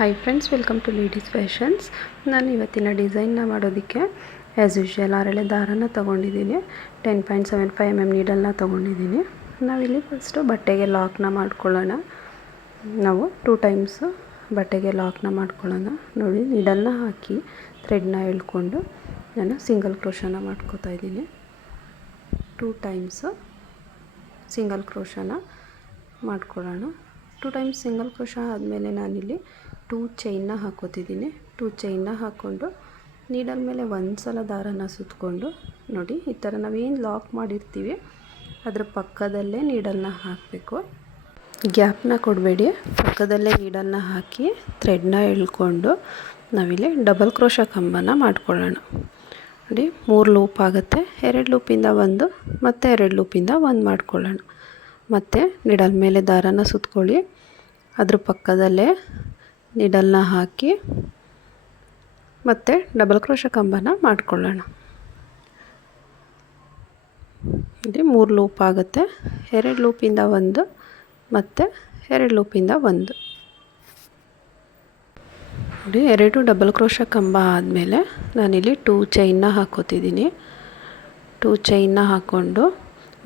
Hi friends, welcome to ladies fashions. ನಾನು ಇವತ್ತಿನ ಡಿಸೈನ್ನ ಮಾಡೋದಕ್ಕೆ ಆ್ಯಸ್ ಯೂಶ್ವಲ್ ಆರೆಳೆ ದಾರನ ತೊಗೊಂಡಿದ್ದೀನಿ. 10.75 mm ನೀಡಲ್ನ ತೊಗೊಂಡಿದ್ದೀನಿ. ನಾವಿಲ್ಲಿ ಫಸ್ಟು ಬಟ್ಟೆಗೆ ಲಾಕ್ನ ಮಾಡ್ಕೊಳ್ಳೋಣ. ನಾವು 2 ಟೈಮ್ಸು ಬಟ್ಟೆಗೆ ಲಾಕ್ನ ಮಾಡ್ಕೊಳ್ಳೋಣ. ನೋಡಿ, ನೀಡಲ್ನ ಹಾಕಿ ಥ್ರೆಡ್ನ ಎಳ್ಕೊಂಡು ನಾನು ಸಿಂಗಲ್ ಕ್ರೋಶನ ಮಾಡ್ಕೋತಾ ಇದ್ದೀನಿ. 2 ಟೈಮ್ಸು ಸಿಂಗಲ್ ಕ್ರೋಶನ ಮಾಡ್ಕೊಳ್ಳೋಣ. 2 ಟೈಮ್ಸ್ ಸಿಂಗಲ್ ಕ್ರೋಶ ಆದಮೇಲೆ ನಾನಿಲ್ಲಿ 2 ಚೈನ್ನ ಹಾಕೋತಿದ್ದೀನಿ. 2 ಚೈನ್ನ ಹಾಕ್ಕೊಂಡು ನೀಡಲ್ ಮೇಲೆ ಒಂದು ಸಲ ದಾರನ ಸುತ್ತಕೊಂಡು, ನೋಡಿ ಈ ಥರ ನಾವೇನು ಲಾಕ್ ಮಾಡಿರ್ತೀವಿ ಅದ್ರ ಪಕ್ಕದಲ್ಲೇ ನೀಡಲ್ನ ಹಾಕಬೇಕು. ಗ್ಯಾಪ್ನ ಕೊಡಬೇಡಿ, ಪಕ್ಕದಲ್ಲೇ ನೀಡಲ್ನ ಹಾಕಿ ಥ್ರೆಡ್ನ ಎಳ್ಕೊಂಡು ನಾವಿಲ್ಲಿ ಡಬಲ್ ಕ್ರೋಶ ಕಂಬನ ಮಾಡ್ಕೊಳ್ಳೋಣ. ನೋಡಿ, 3 ಲೂಪ್ ಆಗುತ್ತೆ. 2 ಲೂಪಿಂದ 1 ಮತ್ತು 2 ಲೂಪಿಂದ 1 ಮಾಡ್ಕೊಳ್ಳೋಣ. ಮತ್ತು ನೀಡಲ್ ಮೇಲೆ ದಾರನ ಸುತ್ಕೊಳ್ಳಿ, ಅದ್ರ ಪಕ್ಕದಲ್ಲೇ ನೀಡಲ್ನ ಹಾಕಿ ಮತ್ತು ಡಬಲ್ ಕ್ರೋಶ ಕಂಬನ ಮಾಡ್ಕೊಳ್ಳೋಣ. ಇದು 3 ಲೂಪ್ ಆಗುತ್ತೆ. 2 ಲೂಪಿಂದ 1 ಮತ್ತು 2 ಲೂಪಿಂದ 1. ನೋಡಿ, 2 ಡಬಲ್ ಕ್ರೋಶ ಕಂಬ ಆದಮೇಲೆ ನಾನಿಲ್ಲಿ 2 ಚೈನ್ನ ಹಾಕೋತಿದ್ದೀನಿ. 2 ಚೈನ್ನ ಹಾಕ್ಕೊಂಡು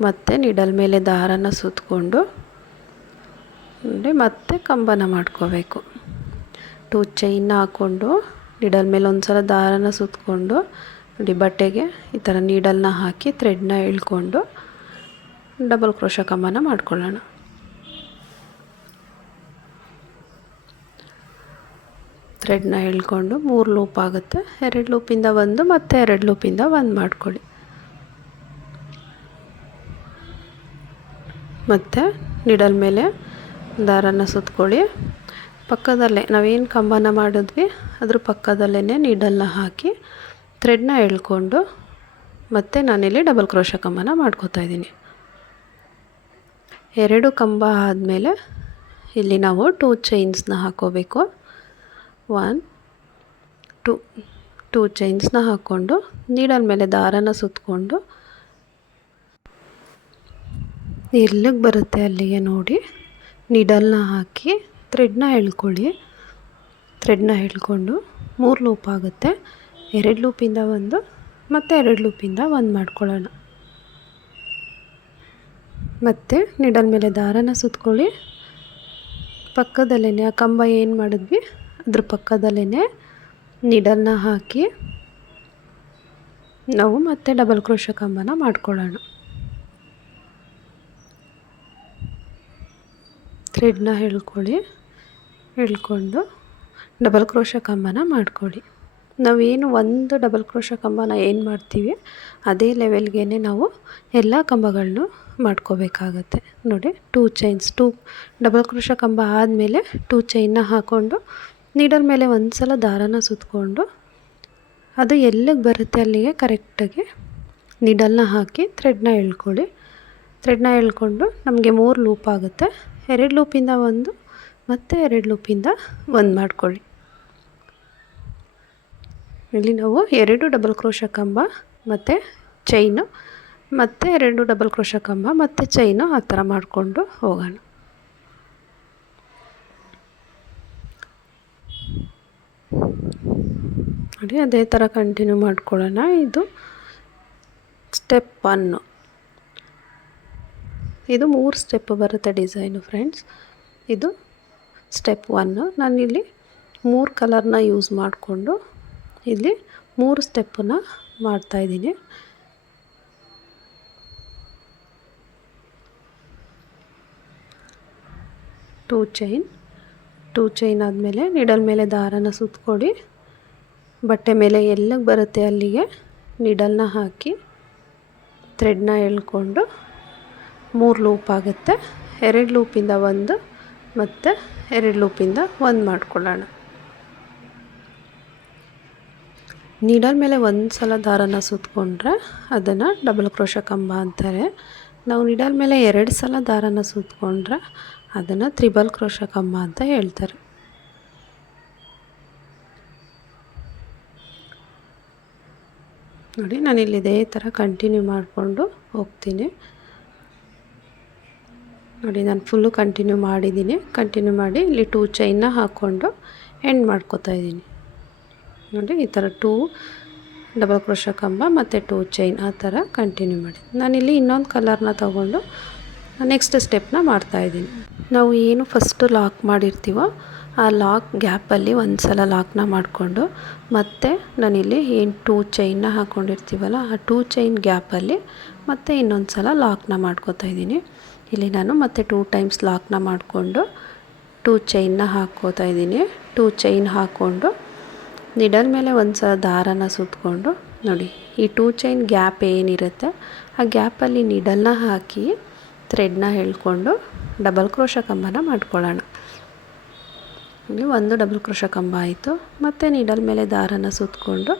ಮತ್ತು ನೀಡಲ್ ಮೇಲೆ ದಾರನ ಸುತ್ತಕೊಂಡು ನೋಡಿ ಮತ್ತೆ ಕಂಬನ ಮಾಡ್ಕೋಬೇಕು. 2 ಚೈನ್ನ ಹಾಕ್ಕೊಂಡು ನೀಡಲ್ ಮೇಲೆ ಒಂದು ಸಲ ದಾರನ ಸುತ್ತಕೊಂಡು ನೋಡಿ ಬಟ್ಟೆಗೆ ಈ ಥರ ನೀಡಲ್ನ ಹಾಕಿ ಥ್ರೆಡ್ನ ಎಳ್ಕೊಂಡು ಡಬಲ್ ಕ್ರೋಶ ಕಂಬನ ಮಾಡ್ಕೊಳ್ಳೋಣ. ಥ್ರೆಡ್ನ ಎಳ್ಕೊಂಡು 3 ಲೂಪ್ ಆಗುತ್ತೆ. 2 ಲೂಪಿಂದ 1 ಮತ್ತು 2 ಲೂಪಿಂದ 1 ಮಾಡ್ಕೊಳ್ಳಿ. ಮತ್ತು ನೀಡಲ್ ಮೇಲೆ ದಾರನ ಸುತ್ಕೊಳ್ಳಿ, ಪಕ್ಕದಲ್ಲೇ ನಾವೇನು ಕಂಬನ ಮಾಡಿದ್ವಿ ಅದ್ರ ಪಕ್ಕದಲ್ಲೇ ನೀಡಲ್ನ ಹಾಕಿ ಥ್ರೆಡ್ನ ಎಳ್ಕೊಂಡು ಮತ್ತು ನಾನಿಲ್ಲಿ ಡಬಲ್ ಕ್ರೋಶ ಕಂಬನ ಮಾಡ್ಕೋತಾ ಇದ್ದೀನಿ. 2 ಕಂಬ ಆದಮೇಲೆ ಇಲ್ಲಿ ನಾವು 2 ಚೈನ್ಸ್ನ ಹಾಕೋಬೇಕು. 1 2 ಚೈನ್ಸ್ನ ಹಾಕ್ಕೊಂಡು ನೀಡಲ್ ಮೇಲೆ ದಾರನ ಸುತ್ತಕೊಂಡು ಎಲ್ಲಿಗೆ ಬರುತ್ತೆ ಅಲ್ಲಿಗೆ ನೋಡಿ ನೀಡಲ್ನ ಹಾಕಿ ಥ್ರೆಡ್ನ ಎಳ್ಕೊಳ್ಳಿ. ಥ್ರೆಡ್ನ ಎಳ್ಕೊಂಡು 3 ಲೂಪ್ ಆಗುತ್ತೆ. 2 ಲೂಪಿಂದ 1 ಮತ್ತು 2 ಲೂಪಿಂದ 1 ಮಾಡ್ಕೊಳ್ಳೋಣ. ಮತ್ತು ನೀಡಲ್ ಮೇಲೆ ದಾರನ ಸುತ್ತಕೊಳ್ಳಿ, ಪಕ್ಕದಲ್ಲೇ ಆ ಕಂಬ ಏನು ಮಾಡಿದ್ವಿ ಅದ್ರ ಪಕ್ಕದಲ್ಲೇ ನೀಡಲ್ನ ಹಾಕಿ ನಾವು ಮತ್ತೆ ಡಬಲ್ ಕ್ರೋಶ ಕಂಬನ ಮಾಡ್ಕೊಳ್ಳೋಣ. ಥ್ರೆಡ್ನ ಎಳ್ಕೊಂಡು ಡಬಲ್ ಕ್ರೋಶ ಕಂಬನ ಮಾಡ್ಕೊಳ್ಳಿ. ನಾವೇನು ಒಂದು ಡಬಲ್ ಕ್ರೋಶ ಕಂಬನ ಏನು ಮಾಡ್ತೀವಿ ಅದೇ ಲೆವೆಲ್ಗೆ ನಾವು ಎಲ್ಲ ಕಂಬಗಳನ್ನು ಮಾಡ್ಕೋಬೇಕಾಗತ್ತೆ. ನೋಡಿ, 2 ಚೈನ್ಸ್ 2 ಡಬಲ್ ಕ್ರೋಶ ಕಂಬ ಆದಮೇಲೆ 2 ಚೈನ್ನ ಹಾಕ್ಕೊಂಡು ನೀಡಲ್ ಮೇಲೆ ಒಂದು ಸಲ ದಾರನ ಸುತ್ತಕೊಂಡು ಅದು ಎಲ್ಲಿಗೆ ಬರುತ್ತೆ ಅಲ್ಲಿಗೆ ಕರೆಕ್ಟಾಗಿ ನೀಡಲ್ನ ಹಾಕಿ ಥ್ರೆಡ್ನ ಎಳ್ಕೊಳ್ಳಿ. ಥ್ರೆಡ್ನ ಎಳ್ಕೊಂಡು ನಮಗೆ 3 ಲೂಪ್ ಆಗುತ್ತೆ. 2 ಲೂಪಿಂದ 1 ಮತ್ತು 2 ಲೂಪಿಂದ 1 ಮಾಡ್ಕೊಳ್ಳಿ. ಇಲ್ಲಿ ನಾವು 2 ಡಬಲ್ ಕ್ರೋಶ ಕಂಬ ಮತ್ತು ಚೈನು ಮತ್ತು 2 ಡಬಲ್ ಕ್ರೋಶ ಕಂಬ ಮತ್ತು ಚೈನು ಆ ಥರ ಮಾಡಿಕೊಂಡು ಹೋಗೋಣ. ನೋಡಿ, ಅದೇ ಥರ ಕಂಟಿನ್ಯೂ ಮಾಡ್ಕೊಳ್ಳೋಣ. ಇದು ಸ್ಟೆಪ್ 1. ಇದು 3 ಸ್ಟೆಪ್ ಬರುತ್ತೆ ಡಿಸೈನು ಫ್ರೆಂಡ್ಸ್. ಇದು ಸ್ಟೆಪ್ 1. ನಾನಿಲ್ಲಿ 3 ಕಲರ್ನ ಯೂಸ್ ಮಾಡಿಕೊಂಡು ಇಲ್ಲಿ 3 ಸ್ಟೆಪ್ಪನ್ನ ಮಾಡ್ತಾಯಿದ್ದೀನಿ. ಟೂ ಚೈನ್ ಆದಮೇಲೆ ನೀಡಲ್ ಮೇಲೆ ದಾರನ ಸುತ್ತಕೊಳ್ಳಿ, ಬಟ್ಟೆ ಮೇಲೆ ಎಲ್ಲಿಗೆ ಬರುತ್ತೆ ಅಲ್ಲಿಗೆ ನೀಡಲ್ನ ಹಾಕಿ ಥ್ರೆಡ್ನ ಎಳ್ಕೊಂಡು 3 ಲೂಪ್ ಆಗುತ್ತೆ. 2 ಲೂಪಿಂದ 1 ಮತ್ತು 2 ಲೂಪಿಂದ 1 ಮಾಡ್ಕೊಳ್ಳೋಣ. ನೀಡಲ್ ಮೇಲೆ ಒಂದು ಸಲ ದಾರನ ಸುತ್ತಕೊಂಡ್ರೆ ಅದನ್ನು ಡಬಲ್ ಕ್ರೋಶ ಕಂಬ ಅಂತಾರೆ. ನಾವು ನೀಡಲ್ ಮೇಲೆ 2 ಸಲ ದಾರನ ಸುತ್ತಕೊಂಡ್ರೆ ಅದನ್ನು ತ್ರಿಬಲ್ ಕ್ರೋಶ ಕಂಬ ಅಂತ ಹೇಳ್ತಾರೆ. ನೋಡಿ, ನಾನಿಲ್ಲಿ ಇದೇ ಥರ ಕಂಟಿನ್ಯೂ ಮಾಡಿಕೊಂಡು ಹೋಗ್ತೀನಿ. ನೋಡಿ, ನಾನು ಫುಲ್ಲು ಕಂಟಿನ್ಯೂ ಮಾಡಿದ್ದೀನಿ. ಕಂಟಿನ್ಯೂ ಮಾಡಿ ಇಲ್ಲಿ 2 ಚೈನ್ನ ಹಾಕ್ಕೊಂಡು ಎಂಡ್ ಮಾಡ್ಕೋತಾ ಇದ್ದೀನಿ. ನೋಡಿ ಈ ಥರ 2 ಡಬಲ್ ಕ್ರೋಶ ಕಂಬ ಮತ್ತು 2 ಚೈನ್ ಆ ಥರ ಕಂಟಿನ್ಯೂ ಮಾಡಿ. ನಾನಿಲ್ಲಿ ಇನ್ನೊಂದು ಕಲರ್ನ ತಗೊಂಡು ನೆಕ್ಸ್ಟ್ ಸ್ಟೆಪ್ನ ಮಾಡ್ತಾಯಿದ್ದೀನಿ. ನಾವು ಏನು ಫಸ್ಟು ಲಾಕ್ ಮಾಡಿರ್ತೀವೋ ಆ ಲಾಕ್ ಗ್ಯಾಪಲ್ಲಿ ಒಂದು ಸಲ ಲಾಕ್ನ ಮಾಡಿಕೊಂಡು ಮತ್ತೆ ನಾನಿಲ್ಲಿ ಏನು 2 ಚೈನ್ನ ಹಾಕ್ಕೊಂಡಿರ್ತೀವಲ್ಲ ಆ 2 ಚೈನ್ ಗ್ಯಾಪಲ್ಲಿ ಮತ್ತೆ ಇನ್ನೊಂದು ಸಲ ಲಾಕ್ನ ಮಾಡ್ಕೋತಾ ಇದ್ದೀನಿ. ಇಲ್ಲಿ ನಾನು ಮತ್ತೆ 2 ಟೈಮ್ಸ್ ಲಾಕ್ನ ಮಾಡಿಕೊಂಡು 2 ಚೈನ್ನ ಹಾಕ್ಕೋತಾ ಇದ್ದೀನಿ. 2 ಚೈನ್ ಹಾಕ್ಕೊಂಡು ನಿಡಲ್ ಮೇಲೆ ಒಂದು ಸಲ ದಾರನ ಸುತ್ತಕೊಂಡು ನೋಡಿ ಈ 2 ಚೈನ್ ಗ್ಯಾಪ್ ಏನಿರುತ್ತೆ ಆ ಗ್ಯಾಪಲ್ಲಿ ನಿಡಲ್ನ ಹಾಕಿ ಥ್ರೆಡ್ನ ಎಳ್ಕೊಂಡು ಡಬಲ್ ಕ್ರೋಶ ಕಂಬನ ಮಾಡ್ಕೊಳ್ಳೋಣ. ಇಲ್ಲಿ ಒಂದು ಡಬಲ್ ಕ್ರೋಶ ಕಂಬ ಆಯಿತು. ಮತ್ತು ನೀಡಲ್ ಮೇಲೆ ದಾರನ ಸುತ್ತಕೊಂಡು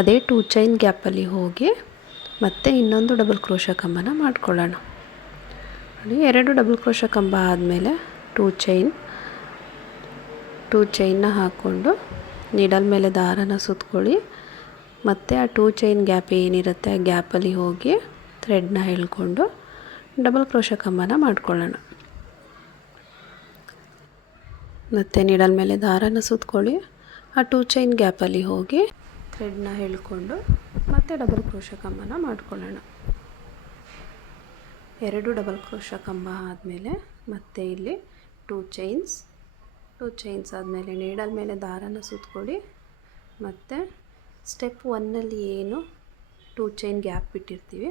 ಅದೇ 2 ಚೈನ್ ಗ್ಯಾಪಲ್ಲಿ ಹೋಗಿ ಮತ್ತೆ ಇನ್ನೊಂದು ಡಬಲ್ ಕ್ರೋಶ ಕಂಬನ ಮಾಡ್ಕೊಳ್ಳೋಣ. ನೋಡಿ 2 ಡಬಲ್ ಕ್ರೋಶ ಕಂಬ ಆದಮೇಲೆ 2 ಚೈನ್ನ ಹಾಕ್ಕೊಂಡು ನೀಡಲ್ ಮೇಲೆ ದಾರನ ಸುತ್ತಕೊಳ್ಳಿ. ಮತ್ತು ಆ 2 ಚೈನ್ ಗ್ಯಾಪ್ ಏನಿರುತ್ತೆ ಆ ಗ್ಯಾಪಲ್ಲಿ ಹೋಗಿ ಥ್ರೆಡ್ನ ಎಳ್ಕೊಂಡು ಡಬಲ್ ಕ್ರೋಶ ಕಂಬನ ಮಾಡ್ಕೊಳ್ಳೋಣ. ಮತ್ತು ನೀಡಲ್ ಮೇಲೆ ದಾರನ ಸುತ್ತಕೊಳ್ಳಿ. ಆ 2 ಚೈನ್ ಗ್ಯಾಪಲ್ಲಿ ಹೋಗಿ ಥ್ರೆಡ್ನ ಎಳ್ಕೊಂಡು ಮತ್ತೆ ಡಬಲ್ ಕ್ರೋಶ ಕಂಬನ ಮಾಡ್ಕೊಳ್ಳೋಣ. 2 ಡಬಲ್ ಕ್ರೋಶ ಕಂಬ ಆದಮೇಲೆ ಮತ್ತೆ ಇಲ್ಲಿ 2 ಚೈನ್ಸ್ ಆದಮೇಲೆ ನೀಡಲ್ ಮೇಲೆ ದಾರನ ಸುತ್ತಕೊಳ್ಳಿ. ಮತ್ತು ಸ್ಟೆಪ್ 1ನಲ್ಲಿ ಏನು 2 ಚೈನ್ ಗ್ಯಾಪ್ ಬಿಟ್ಟಿರ್ತೀವಿ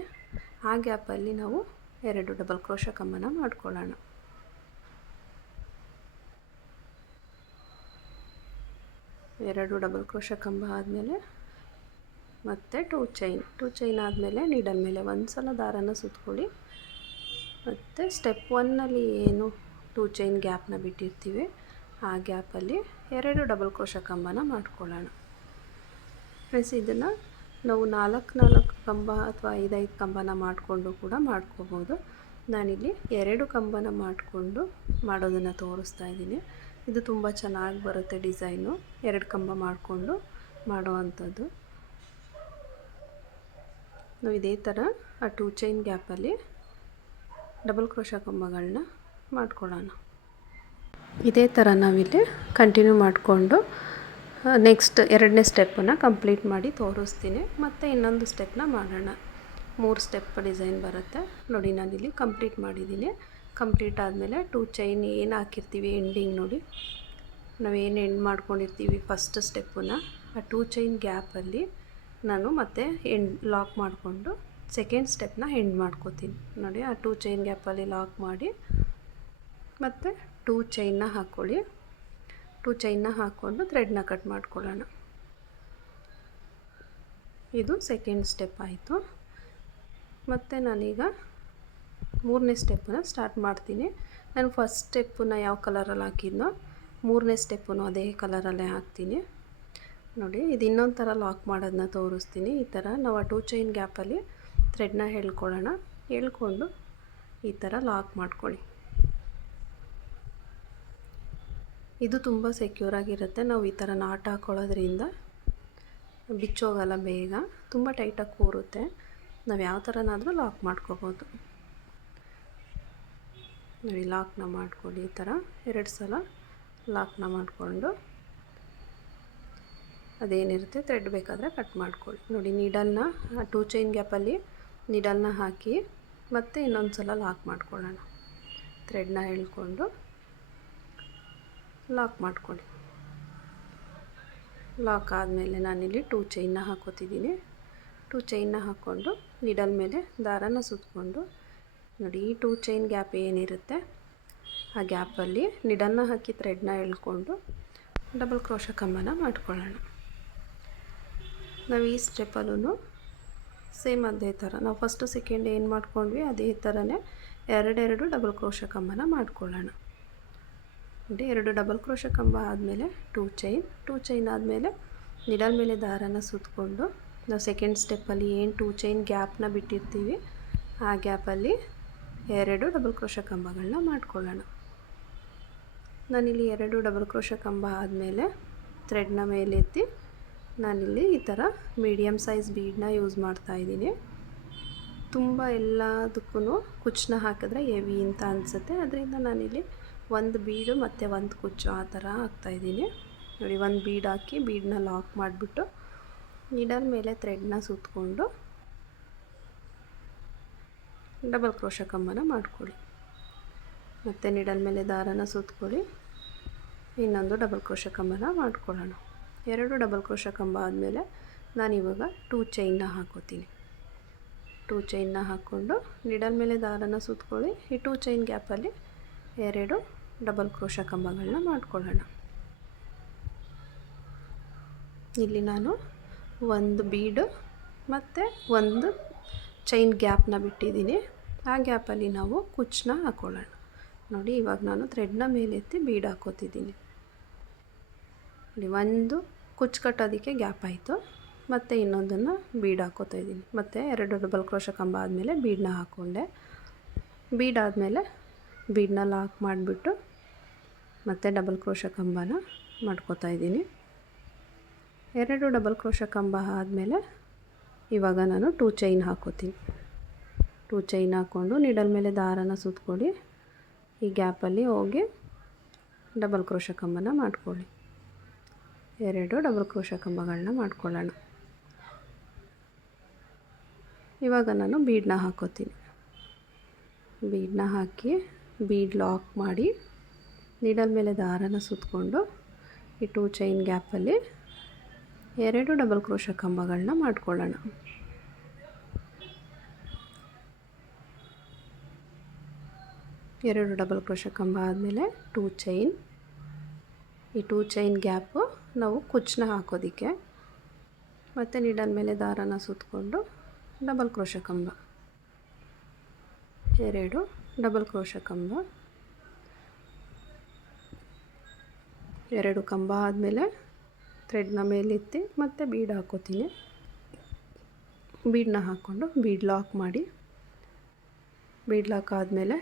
ಆ ಗ್ಯಾಪಲ್ಲಿ ನಾವು 2 ಡಬಲ್ ಕ್ರೋಶ ಕಂಬನ ಮಾಡ್ಕೊಳ್ಳೋಣ. ಎರಡು ಡಬಲ್ ಕ್ರೋಶ ಕಂಬ ಆದಮೇಲೆ ಮತ್ತೆ 2 ಚೈನ್ ಆದಮೇಲೆ ನೀಡಲ್ ಮೇಲೆ ಒಂದು ಸಲ ದಾರನ ಸುತ್ತಕೊಳ್ಳಿ. ಮತ್ತು ಸ್ಟೆಪ್ 1ನಲ್ಲಿ ಏನು 2 ಚೈನ್ ಗ್ಯಾಪ್ನ ಬಿಟ್ಟಿರ್ತೀವಿ ಆ ಗ್ಯಾಪಲ್ಲಿ 2 ಡಬಲ್ ಕ್ರೋಶ ಕಂಬನ ಮಾಡ್ಕೊಳ್ಳೋಣ. ಫ್ರೆಂಡ್ಸ್ ಇದನ್ನು ನಾವು 4 ಕಂಬ ಅಥವಾ 5 ಕಂಬನ ಮಾಡಿಕೊಂಡು ಕೂಡ ಮಾಡ್ಕೋಬೋದು. ನಾನಿಲ್ಲಿ 2 ಕಂಬನ ಮಾಡಿಕೊಂಡು ಮಾಡೋದನ್ನು ತೋರಿಸ್ತಾ ಇದ್ದೀನಿ. ಇದು ತುಂಬ ಚೆನ್ನಾಗಿ ಬರುತ್ತೆ ಡಿಸೈನು, 2 ಕಂಬ ಮಾಡಿಕೊಂಡು ಮಾಡೋ ಅಂಥದ್ದು. ನಾವು ಇದೇ ಥರ ಆ 2 ಚೈನ್ ಗ್ಯಾಪಲ್ಲಿ ಡಬಲ್ ಕ್ರೋಶ ಕಂಬಗಳನ್ನ ಮಾಡ್ಕೊಳ್ಳೋಣ. ಇದೇ ಥರ ನಾವಿಲ್ಲಿ ಕಂಟಿನ್ಯೂ ಮಾಡಿಕೊಂಡು ನೆಕ್ಸ್ಟ್ 2ನೇ ಸ್ಟೆಪ್ಪನ್ನು ಕಂಪ್ಲೀಟ್ ಮಾಡಿ ತೋರಿಸ್ತೀನಿ. ಮತ್ತು ಇನ್ನೊಂದು ಸ್ಟೆಪ್ನ ಮಾಡೋಣ. 3 ಸ್ಟೆಪ್ ಡಿಸೈನ್ ಬರುತ್ತೆ ನೋಡಿ. ನಾನಿಲ್ಲಿ ಕಂಪ್ಲೀಟ್ ಮಾಡಿದ್ದೀನಿ. ಕಂಪ್ಲೀಟ್ ಆದಮೇಲೆ 2 ಚೈನ್ ಏನು ಹಾಕಿರ್ತೀವಿ ಎಂಡಿಂಗ್ ನೋಡಿ, ನಾವೇನು ಎಂಡ್ ಮಾಡ್ಕೊಂಡಿರ್ತೀವಿ ಫಸ್ಟ್ ಸ್ಟೆಪ್ಪನ್ನು ಆ 2 ಚೈನ್ ಗ್ಯಾಪಲ್ಲಿ ನಾನು ಮತ್ತೆ ಲಾಕ್ ಮಾಡಿಕೊಂಡು ಸೆಕೆಂಡ್ ಸ್ಟೆಪ್ನ ಎಂಡ್ ಮಾಡ್ಕೋತೀನಿ ನೋಡಿ. ಆ 2 ಚೈನ್ ಗ್ಯಾಪಲ್ಲಿ ಲಾಕ್ ಮಾಡಿ ಮತ್ತು 2 ಚೈನ್ನ ಹಾಕ್ಕೊಳ್ಳಿ. 2 ಚೈನ್ನ ಹಾಕ್ಕೊಂಡು ಥ್ರೆಡ್ನ ಕಟ್ ಮಾಡ್ಕೊಳ್ಳೋಣ. ಇದು ಸೆಕೆಂಡ್ ಸ್ಟೆಪ್ ಆಯಿತು. ಮತ್ತು ನಾನೀಗ 3ನೇ ಸ್ಟೆಪ್ಪನ್ನು ಸ್ಟಾರ್ಟ್ ಮಾಡ್ತೀನಿ. ನಾನು ಫಸ್ಟ್ ಸ್ಟೆಪ್ಪನ್ನು ಯಾವ ಕಲರಲ್ಲಿ ಹಾಕಿದ್ನೋ 3ನೇ ಸ್ಟೆಪ್ಪನ್ನು ಅದೇ ಕಲರಲ್ಲೇ ಹಾಕ್ತೀನಿ ನೋಡಿ. ಇದು ಇನ್ನೊಂದು ಥರ ಲಾಕ್ ಮಾಡೋದನ್ನ ತೋರಿಸ್ತೀನಿ. ಈ ಥರ ನಾವು ಆ 2 ಚೈನ್ ಗ್ಯಾಪಲ್ಲಿ ಥ್ರೆಡ್ನ ಎಳ್ಕೊಂಡು ಈ ಥರ ಲಾಕ್ ಮಾಡ್ಕೊಳ್ಳಿ. ಇದು ತುಂಬ ಸೆಕ್ಯೂರಾಗಿರುತ್ತೆ. ನಾವು ಈ ಥರ ನಾಟ್ ಹಾಕ್ಕೊಳ್ಳೋದ್ರಿಂದ ಬಿಚ್ಚೋಗಲ್ಲ, ಬೇಗ ತುಂಬ ಟೈಟಾಗಿ ಕೂರುತ್ತೆ. ನಾವು ಯಾವ ಥರನಾದರೂ ಲಾಕ್ ಮಾಡ್ಕೋಬೋದು ನೋಡಿ. ಲಾಕ್ನ ಮಾಡ್ಕೊಳ್ಳಿ. ಈ ಥರ 2 ಸಲ ಲಾಕ್ನ ಮಾಡಿಕೊಂಡು ಅದೇನಿರುತ್ತೆ ಥ್ರೆಡ್ ಬೇಕಾದರೆ ಕಟ್ ಮಾಡ್ಕೊಳ್ಳಿ ನೋಡಿ. ನೀಡಲ್ನ ಆ 2 ಚೈನ್ ಗ್ಯಾಪಲ್ಲಿ ನೀಡಲ್ನ ಹಾಕಿ ಮತ್ತೆ ಇನ್ನೊಂದು ಸಲ ಲಾಕ್ ಮಾಡ್ಕೊಳ್ಳೋಣ. ಥ್ರೆಡ್ನ ಎಳ್ಕೊಂಡು ಲಾಕ್ ಮಾಡ್ಕೊಳ್ಳಿ. ಲಾಕ್ ಆದಮೇಲೆ ನಾನಿಲ್ಲಿ 2 ಚೈನ್ನ ಹಾಕೋತಿದ್ದೀನಿ. 2 ಚೈನ್ನ ಹಾಕ್ಕೊಂಡು ನೀಡಲ್ ಮೇಲೆ ದಾರನ ಸುತ್ತಕೊಂಡು ನೋಡಿ ಈ 2 ಚೈನ್ ಗ್ಯಾಪ್ ಏನಿರುತ್ತೆ ಆ ಗ್ಯಾಪಲ್ಲಿ ನೀಡಲ್ನ ಹಾಕಿ ಥ್ರೆಡ್ನ ಎಳ್ಕೊಂಡು ಡಬಲ್ ಕ್ರೋಶ ಕಂಬನ ಮಾಡ್ಕೊಳ್ಳೋಣ. ನಾವು ಈ ಸ್ಟೆಪ್ಪಲ್ಲೂ ಸೇಮ್ ಅದೇ ಥರ ನಾವು ಫಸ್ಟು ಸೆಕೆಂಡ್ ಏನು ಮಾಡ್ಕೊಂಡ್ವಿ ಅದೇ ಥರನೇ 2 ಡಬಲ್ ಕ್ರೋಶ ಕಂಬನ ಮಾಡ್ಕೊಳ್ಳೋಣ ನೋಡಿ. 2 ಡಬಲ್ ಕ್ರೋಶ ಕಂಬ ಆದಮೇಲೆ 2 ಚೈನ್ ಆದಮೇಲೆ ನಿಡಲ್ ಮೇಲೆ ದಾರನ ಸುತ್ತಕೊಂಡು ನಾವು ಸೆಕೆಂಡ್ ಸ್ಟೆಪ್ಪಲ್ಲಿ ಏನು 2 ಚೈನ್ ಗ್ಯಾಪ್ನ ಬಿಟ್ಟಿರ್ತೀವಿ ಆ ಗ್ಯಾಪಲ್ಲಿ 2 ಡಬಲ್ ಕ್ರೋಶ ಕಂಬಗಳನ್ನ ಮಾಡ್ಕೊಳ್ಳೋಣ. ನಾನಿಲ್ಲಿ 2 ಡಬಲ್ ಕ್ರೋಶ ಕಂಬ ಆದಮೇಲೆ ಥ್ರೆಡ್ನ ಮೇಲೆತ್ತಿ ನಾನಿಲ್ಲಿ ಈ ಥರ ಮೀಡಿಯಮ್ ಸೈಜ್ ಬೀಡನ್ನ ಯೂಸ್ ಮಾಡ್ತಾಯಿದ್ದೀನಿ. ತುಂಬ ಎಲ್ಲದಕ್ಕೂ ಕುಚ್ಚನ್ನ ಹಾಕಿದ್ರೆ ಹೆವಿ ಅಂತ ಅನಿಸುತ್ತೆ, ಅದರಿಂದ ನಾನಿಲ್ಲಿ ಒಂದು ಬೀಡು ಮತ್ತು ಒಂದು ಕುಚ್ಚು ಆ ಥರ ಹಾಕ್ತಾಯಿದ್ದೀನಿ. ನೋಡಿ ಒಂದು ಬೀಡ್ ಹಾಕಿ ಬೀಡನ್ನ ಲಾಕ್ ಮಾಡಿಬಿಟ್ಟು ನೀಡಲ್ ಮೇಲೆ ಥ್ರೆಡ್ನ ಸುತ್ತಕೊಂಡು ಡಬಲ್ ಕ್ರೋಶಾ ಕಂಬನ ಮಾಡ್ಕೊಳ್ಳಿ. ಮತ್ತು ನೀಡಲ್ ಮೇಲೆ ದಾರನ ಸುತ್ತಕೊಳ್ಳಿ, ಇನ್ನೊಂದು ಡಬಲ್ ಕ್ರೋಶಾ ಕಂಬನ ಮಾಡ್ಕೊಳ್ಳೋಣ. 2 ಡಬಲ್ ಕ್ರೋಶಾ ಕಂಬ ಆದಮೇಲೆ ನಾನಿವಾಗ 2 ಚೈನ್ನ ಹಾಕೋತೀನಿ. 2 ಚೈನ್ನ ಹಾಕ್ಕೊಂಡು ನೀಡಲ್ ಮೇಲೆ ದಾರನ ಸುತ್ತಕೊಳ್ಳಿ. ಈ 2 ಚೈನ್ ಗ್ಯಾಪಲ್ಲಿ 2 ಡಬಲ್ ಕ್ರೋಶಾ ಕಂಬಗಳನ್ನ ಮಾಡ್ಕೊಳ್ಳೋಣ. ಇಲ್ಲಿ ನಾನು ಒಂದು ಬೀಡು ಮತ್ತು ಒಂದು ಚೈನ್ ಗ್ಯಾಪ್ನ ಬಿಟ್ಟಿದ್ದೀನಿ. ಆ ಗ್ಯಾಪಲ್ಲಿ ನಾವು ಕುಚ್ಚನ್ನ ಹಾಕ್ಕೊಳ್ಳೋಣ. ನೋಡಿ ಇವಾಗ ನಾನು ಥ್ರೆಡ್ನ ಮೇಲೆತ್ತಿ ಬೀಡ್ ಹಾಕೋತಿದ್ದೀನಿ. ನೋಡಿ ಒಂದು ಕುಚ್ಚು ಕಟ್ಟೋದಕ್ಕೆ ಗ್ಯಾಪ್ ಆಯಿತು, ಮತ್ತು ಇನ್ನೊಂದನ್ನು ಬೀಡ್ ಹಾಕೋತಾ ಇದ್ದೀನಿ. ಮತ್ತು 2 ಡಬಲ್ ಕ್ರೋಶಾ ಕಂಬ ಆದಮೇಲೆ ಬೀಡನ್ನ ಹಾಕ್ಕೊಂಡೆ. ಬೀಡ್ ಆದಮೇಲೆ ಬೀಡನ್ನ ಲಾಕ್ ಮಾಡಿಬಿಟ್ಟು ಮತ್ತು ಡಬಲ್ ಕ್ರೋಶಾ ಕಂಬನ ಮಾಡ್ಕೋತಾ ಇದ್ದೀನಿ. 2 ಡಬಲ್ ಕ್ರೋಶಾ ಕಂಬ ಆದಮೇಲೆ ಇವಾಗ ನಾನು 2 ಚೈನ್ ಹಾಕೋತೀನಿ. 2 ಚೈನ್ ಹಾಕ್ಕೊಂಡು ನೀಡಲ್ ಮೇಲೆ ದಾರನ ಸುತ್ತಕೊಳ್ಳಿ. ಈ ಗ್ಯಾಪಲ್ಲಿ ಹೋಗಿ ಡಬಲ್ ಕ್ರೋಶಾ ಕಂಬನ ಮಾಡ್ಕೊಳ್ಳಿ. 2 ಡಬಲ್ ಕ್ರೋಶಾ ಕಂಬಗಳನ್ನ ಮಾಡ್ಕೊಳ್ಳೋಣ. ಇವಾಗ ನಾನು ಬೀಡನ್ನ ಹಾಕೋತೀನಿ. ಬೀಡನ್ನ ಹಾಕಿ ಬೀಡ್ ಲಾಕ್ ಮಾಡಿ ನೀಡಲ್ ಮೇಲೆ ದಾರನ ಸುತ್ತಕೊಂಡು ಈ 2 ಚೈನ್ ಗ್ಯಾಪಲ್ಲಿ 2 ಡಬಲ್ ಕ್ರೋಶಾ ಕಂಬಗಳನ್ನ ಮಾಡ್ಕೊಳ್ಳೋಣ. ಎರಡು ಡಬಲ್ ಕ್ರೋಶಾ ಕಂಬ ಆದಮೇಲೆ 2 ಚೈನ್. ಈ 2 ಚೈನ್ ಗ್ಯಾಪು ನಾವು ಕುಚ್ಚನ್ನ ಹಾಕೋದಕ್ಕೆ, ಮತ್ತು ನೀಡಲ್ ಮೇಲೆ ದಾರನ ಸುತ್ತಕೊಂಡು ಡಬಲ್ ಕ್ರೋಶಾ ಕಂಬ, 2 ಡಬಲ್ ಕ್ರೋಶಾ ಕಂಬ. 2 ಕಂಬ ಆದಮೇಲೆ ಥ್ರೆಡ್ನ ಮೇಲೆತ್ತಿ ಮತ್ತು ಬೀಡ್ ಹಾಕೋತೀನಿ. ಬೀಡನ್ನ ಹಾಕ್ಕೊಂಡು ಬೀಡ್ ಲಾಕ್ ಮಾಡಿ, ಬೀಡ್ ಲಾಕ್ ಆದಮೇಲೆ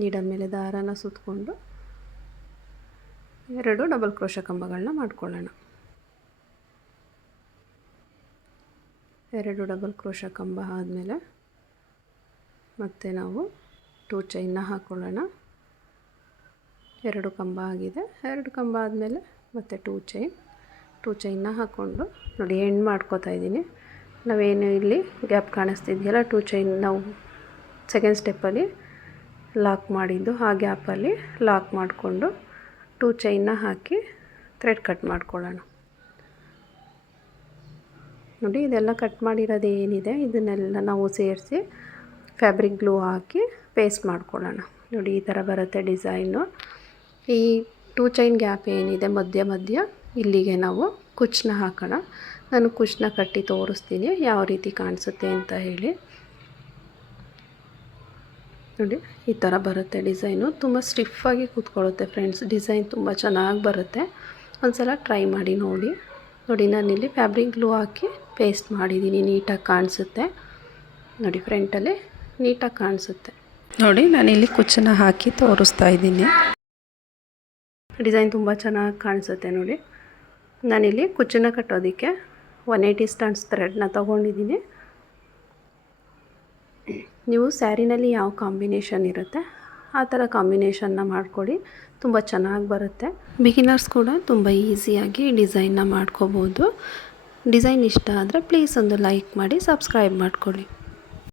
ನೀಡಲ್ ಮೇಲೆ ದಾರನ ಸುತ್ತಕೊಂಡು 2 ಡಬಲ್ ಕ್ರೋಶಾ ಕಂಬಗಳನ್ನ ಮಾಡ್ಕೊಳ್ಳೋಣ. 2 ಡಬಲ್ ಕ್ರೋಶಾ ಕಂಬ ಆದಮೇಲೆ ಮತ್ತೆ ನಾವು 2 ಚೈನ್ನ ಹಾಕ್ಕೊಳ್ಳೋಣ. 2 ಕಂಬ ಆಗಿದೆ. 2 ಕಂಬ ಆದಮೇಲೆ ಮತ್ತೆ 2 ಚೈನ್ನ ಹಾಕ್ಕೊಂಡು ನೋಡಿ ಎಂಡ್ ಮಾಡ್ಕೋತಾ ಇದ್ದೀನಿ. ನಾವೇನು ಇಲ್ಲಿ ಗ್ಯಾಪ್ ಕಾಣಿಸ್ತಿದೆಯಲ್ಲ 2 ಚೈನ್ ನಾವು ಸೆಕೆಂಡ್ ಸ್ಟೆಪ್ಪಲ್ಲಿ ಲಾಕ್ ಮಾಡಿದ್ದು, ಆ ಗ್ಯಾಪಲ್ಲಿ ಲಾಕ್ ಮಾಡಿಕೊಂಡು 2 ಚೈನ್ನ ಹಾಕಿ ಥ್ರೆಡ್ ಕಟ್ ಮಾಡ್ಕೊಳ್ಳೋಣ. ನೋಡಿ ಇದೆಲ್ಲ ಕಟ್ ಮಾಡಿರೋದು ಏನಿದೆ ಇದನ್ನೆಲ್ಲ ನಾವು ಸೇರಿಸಿ ಫ್ಯಾಬ್ರಿಕ್ ಗ್ಲೂ ಹಾಕಿ ಪೇಸ್ಟ್ ಮಾಡ್ಕೊಳ್ಳೋಣ. ನೋಡಿ ಈ ಥರ ಬರುತ್ತೆ ಡಿಸೈನು. ಈ 2 ಚೈನ್ ಗ್ಯಾಪ್ ಏನಿದೆ ಮಧ್ಯ ಇಲ್ಲಿಗೆ ನಾವು ಕುಚ್ಚನ್ನ ಹಾಕೋಣ. ನಾನು ಕುಚ್ಚನ್ನ ಕಟ್ಟಿ ತೋರಿಸ್ತೀನಿ ಯಾವ ರೀತಿ ಕಾಣಿಸುತ್ತೆ ಅಂತ ಹೇಳಿ. ನೋಡಿ ಈ ಥರ ಬರುತ್ತೆ ಡಿಸೈನು. ತುಂಬ ಸ್ಟಿಫಾಗಿ ಕೂತ್ಕೊಳ್ಳುತ್ತೆ ಫ್ರೆಂಡ್ಸ್. ಡಿಸೈನ್ ತುಂಬ ಚೆನ್ನಾಗಿ ಬರುತ್ತೆ. ಒಂದ್ಸಲ ಟ್ರೈ ಮಾಡಿ ನೋಡಿ. ನೋಡಿ ನಾನಿಲ್ಲಿ ಫ್ಯಾಬ್ರಿಕ್ ಗ್ಲೂ ಹಾಕಿ ಪೇಸ್ಟ್ ಮಾಡಿದ್ದೀನಿ. ನೀಟಾಗಿ ಕಾಣಿಸುತ್ತೆ ನೋಡಿ, ಫ್ರಂಟಲ್ಲಿ ನೀಟಾಗಿ ಕಾಣಿಸುತ್ತೆ. ನೋಡಿ ನಾನಿಲ್ಲಿ ಕುಚ್ಚನ್ನ ಹಾಕಿ ತೋರಿಸ್ತಾ ಇದ್ದೀನಿ. ಡಿಸೈನ್ ತುಂಬ ಚೆನ್ನಾಗಿ ಕಾಣಿಸುತ್ತೆ ನೋಡಿ. ನಾನಿಲ್ಲಿ ಕುಚ್ಚನ್ನ ಕಟ್ಟೋದಕ್ಕೆ 180 ಸ್ಟಡ್ಸ್ ಥ್ರೆಡ್ನ ತೊಗೊಂಡಿದ್ದೀನಿ. ನೀವು ಸ್ಯಾರಿನಲ್ಲಿ ಯಾವ ಕಾಂಬಿನೇಷನ್ ಇರುತ್ತೆ ಆ ಥರ ಕಾಂಬಿನೇಷನ್ನ ಮಾಡ್ಕೊಳ್ಳಿ, ತುಂಬ ಚೆನ್ನಾಗಿ ಬರುತ್ತೆ. ಬಿಗಿನರ್ಸ್ ಕೂಡ ತುಂಬ ಈಸಿಯಾಗಿ ಡಿಸೈನ್ನ ಮಾಡ್ಕೋಬೋದು. ಡಿಸೈನ್ ಇಷ್ಟ ಆದರೆ ಪ್ಲೀಸ್ ಒಂದು ಲೈಕ್ ಮಾಡಿ, ಸಬ್ಸ್ಕ್ರೈಬ್ ಮಾಡ್ಕೊಳ್ಳಿ.